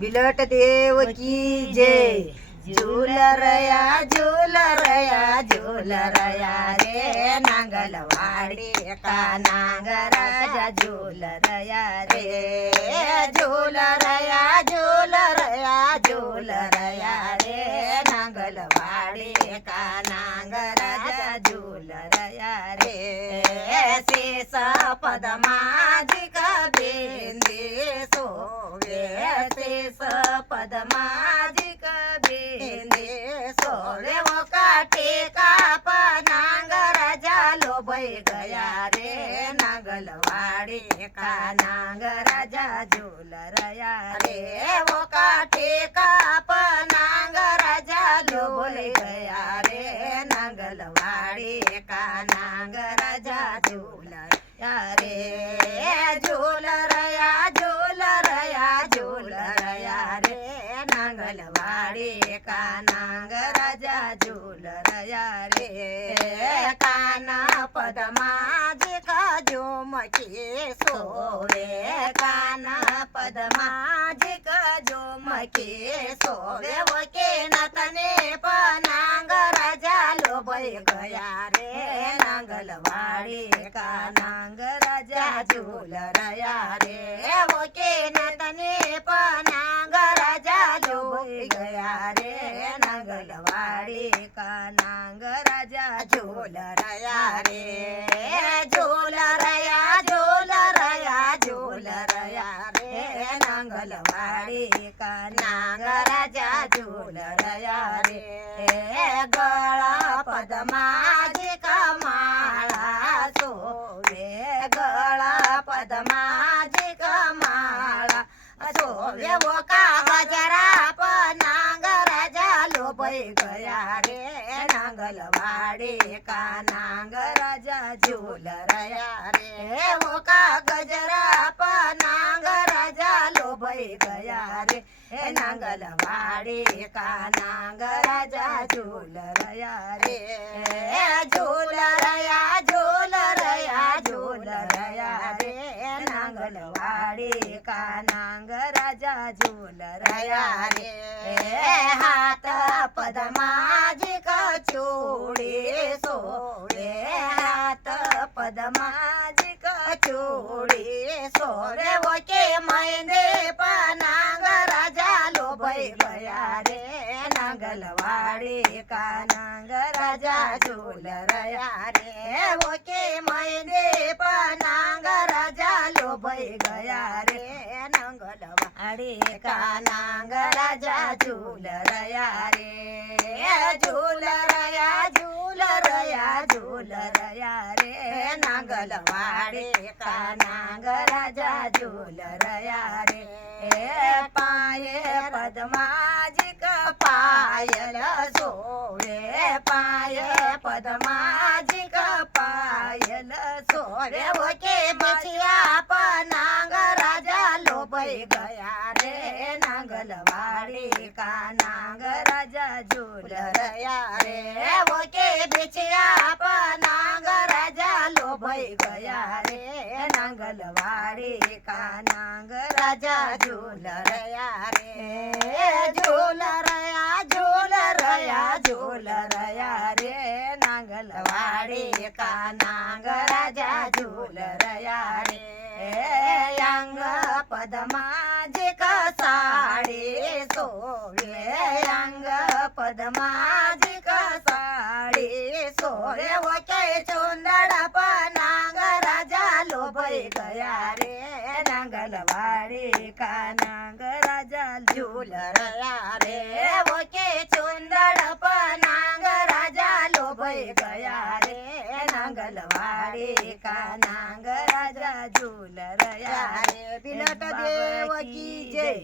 बिलट देव की जय। झूल रया रे नांगलवाड़ी का नांगराजा झूल रया रे। झूल रया रे नांगलवाड़ी का नांगराजा झूल रया रे। शेष पदमाजिक बिंदी सोवे शेष पदमाजिक बिंदी सोवे वो काटे का नांगराजा लोभई गया रे नांगलवाड़ी का नांगराजा झूल रया रे। वो काटे का नांगराजा लोभई गया रे नांगलवाड़ी का नांगराजा झूल रया रे। झूल रया रे नांगलवाड़ी का नांगराजा झूल रया रे। काना पदमाजिक झुमकी सोवे काना पदमाजिक झुमकी सोवे वो के नतने नांगराजा लोभई गया रे नांगलवाड़ी का नांगराजा झूल रया रे। वो के नतने नांगराजा लोभई गया रे नांगलवाड़ी का नांगराजा झूल रया रे। झूल रया रे नांगलवाड़ी का नांगराजा झूल रया रे। गळा पदमाजिक माळा सोवे गळा पदमाजिक माळा सोवे वो का गजरा नांगराजा लोभई गया रे नांगलवाड़ी का नांगराजा झूल रया रे। वो का गजरा नांगराजा लोभई गया रे नांगलवाड़ी का नांगराजा झूल रया रे। झूल रया रे नांगलवाड़ी का नांगराजा झूल रया रे। हाथ पदमाजिक चूड़ी सोवे हाथ पदमाजिक चूड़ी सोवे वो के मैंदे नांगराजा लोभई गया रे नांगलवाड़ी का नांगराजा झूल रया रे। वो के मैंदे नांगराजा लोभई गया रे नांगलवाड़ी का नांगराजा झूल रया रे। झूल रया रे नांगलवाड़ी का नांगराजा झूल रया रे। पाये पदमाजिक पायल सोवे पाय पदमाजिक पायल सोवे वो के बचिया नांगराजा लोभई गया रे नांगलवाड़ी का नांगराजा झूल रया रे। वो के बिछिया नांगराजा लोभई गया रे नांगलवाड़ी का नांगराजा झूल रया रे। झूल रया रे नांगलवाड़ी का नांगराजा झूल रया रे। अंग पदमाजिक साड़ी सोवे अंग पदमाजिक साड़ी सोवे वो के चुंदड़ नांगराजा लोभई गया रे नांगलवाड़ी का नांगराजा झूल रया रे। वो के चुंदड़ नांगराजा लोभई गया रे नांगलवाड़ी का नांगराजा झूल रया रे। बिलट देव की जय।